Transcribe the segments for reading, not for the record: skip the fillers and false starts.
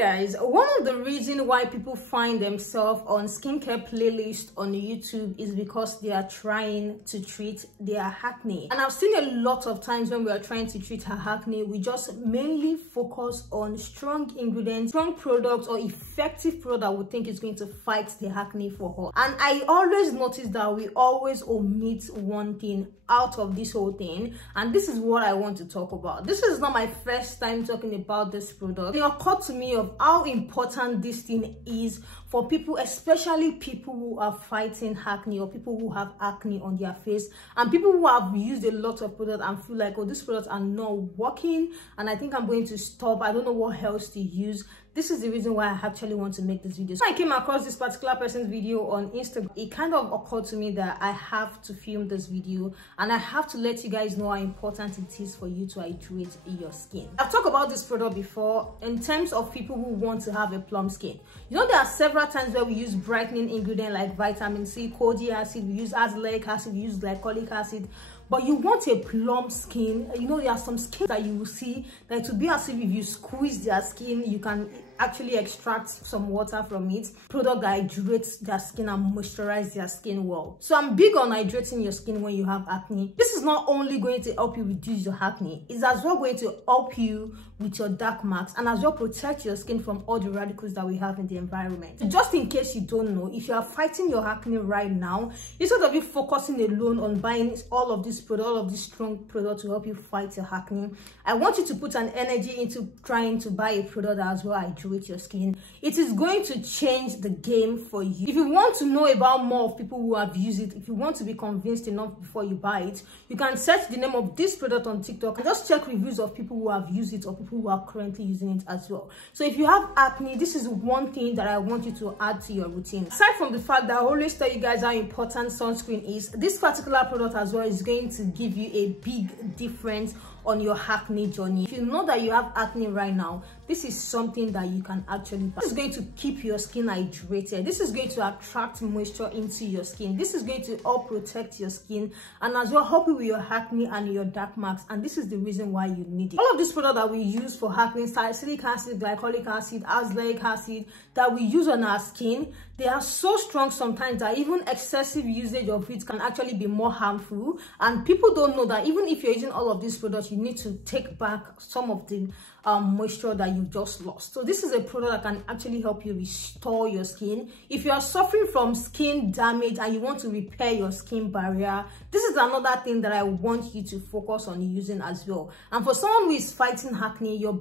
Guys, one of the reasons why people find themselves on skincare playlist on YouTube is because they are trying to treat their acne. And I've seen a lot of times when we are trying to treat our acne, we just mainly focus on strong ingredients, strong products, or effective product that we think is going to fight the acne for us. And I always notice that we always omit one thing out of this whole thing, and this is what I want to talk about. This is not my first time talking about this product. It occurred to me of how important this thing is for people, especially people who are fighting acne or people who have acne on their face, and people who have used a lot of products and feel like, oh, these products are not working and I think I'm going to stop. I don't know what else to use. This is the reason why I actually want to make this video. So I came across this particular person's video on Instagram. It kind of occurred to me that I have to film this video and I have to let you guys know how important it is for you to hydrate your skin. I've talked about this product before in terms of people who want to have a plump skin. You know, there are several times where we use brightening ingredient like vitamin C, kojic acid, we use azelaic acid, we use glycolic acid. But you want a plump skin. You know, there are some skin that you will see that it will be as if you squeeze their skin, you can actually extract some water from it. Product that hydrates their skin and moisturize their skin well. So I'm big on hydrating your skin when you have acne. This is not only going to help you reduce your acne, it's as well going to help you with your dark marks and as well protect your skin from all the radicals that we have in the environment. So just in case you don't know, if you are fighting your acne right now, instead of you focusing alone on buying all of this product, all of this strong product to help you fight your acne, I want you to put an energy into trying to buy a product that as well hydrate your skin. It is going to change the game for you. If you want to know about more of people who have used it, if you want to be convinced enough before you buy it, you can search the name of this product on TikTok and just check reviews of people who have used it or people who are currently using it as well. So if you have acne, this is one thing that I want you to add to your routine. Aside from the fact that I always tell you guys how important sunscreen is, this particular product as well is going to give you a big difference on your acne journey. If you know that you have acne right now, this is something that you can actually buy. This is going to keep your skin hydrated. This is going to attract moisture into your skin. This is going to help protect your skin and as well help you with your acne and your dark marks, and this is the reason why you need it. All of these products that we use for acne, salicylic acid, glycolic acid, azelaic acid, that we use on our skin, they are so strong sometimes that even excessive usage of it can actually be more harmful, and people don't know that even if you're using all of these products, you need to take back some of the moisture that you've just lost. So this is a product that can actually help you restore your skin. If you are suffering from skin damage and you want to repair your skin barrier, this is another thing that I want you to focus on using as well. And for someone who is fighting acne, your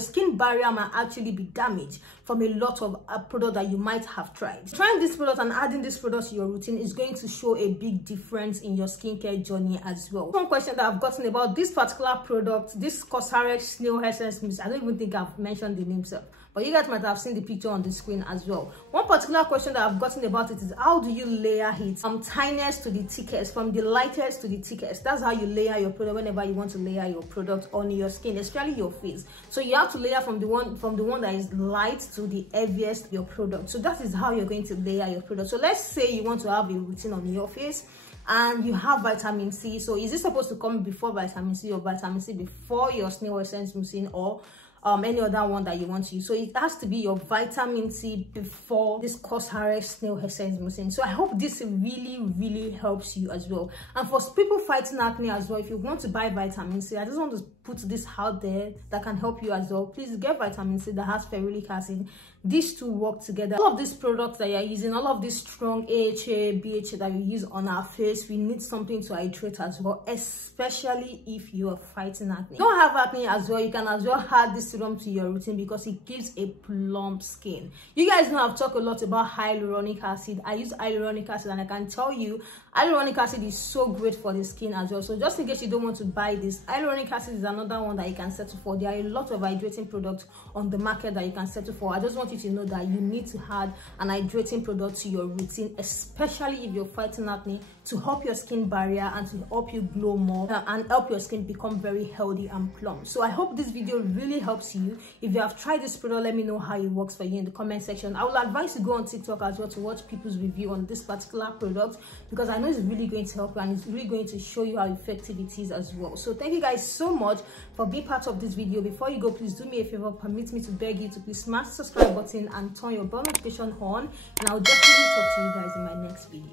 skin barrier might actually be damaged from a lot of product that you might have tried. Trying this product and adding this product to your routine is going to show a big difference in your skincare journey as well. One question that I've gotten about this particular product, this SUBCRIBE snail essence mist, I don't even think I've mentioned the name, sir, but you guys might have seen the picture on the screen as well. One particular question that I've gotten about it is, how do you layer it from tiniest to the thickest, from the lightest to the thickest? That's how you layer your product whenever you want to layer your product on your skin, especially your face. So you have to layer from the one that is light to the heaviest your product. So that is how you're going to layer your product. So let's say you want to have a routine on your face and you have vitamin C. So is this supposed to come before vitamin C or vitamin C before your snail essence mousse or any other one that you want to use? So it has to be your vitamin C before this SUBCRIBE snail essence mousse. So I hope this really helps you as well. And for people fighting acne as well, if you want to buy vitamin C, I just want to put this out there that can help you as well. Please get vitamin C that has ferulic acid. These two work together. All of these products that you're using, all of this strong AHA, BHA that we use on our face, we need something to hydrate as well, especially if you are fighting acne. If you don't have acne as well, you can as well add this serum to your routine because it gives a plump skin. You guys know I've talked a lot about hyaluronic acid. I use hyaluronic acid and I can tell you hyaluronic acid is so great for the skin as well. So just in case you don't want to buy this, hyaluronic acid is another one that you can settle for. There are a lot of hydrating products on the market that you can settle for. I just want you to know that you need to add an hydrating product to your routine, especially if you're fighting acne, to help your skin barrier and to help you glow more and help your skin become very healthy and plump. So I hope this video really helps you. If you have tried this product, let me know how it works for you in the comment section. I will advise you to go on TikTok as well to watch people's review on this particular product, because I know it's really going to help you and it's really going to show you how effective it is as well. So thank you guys so much much for being part of this video. Before you go, please do me a favor, permit me to beg you to please smash the subscribe button and turn your bell notification on, and I'll definitely talk to you guys in my next video.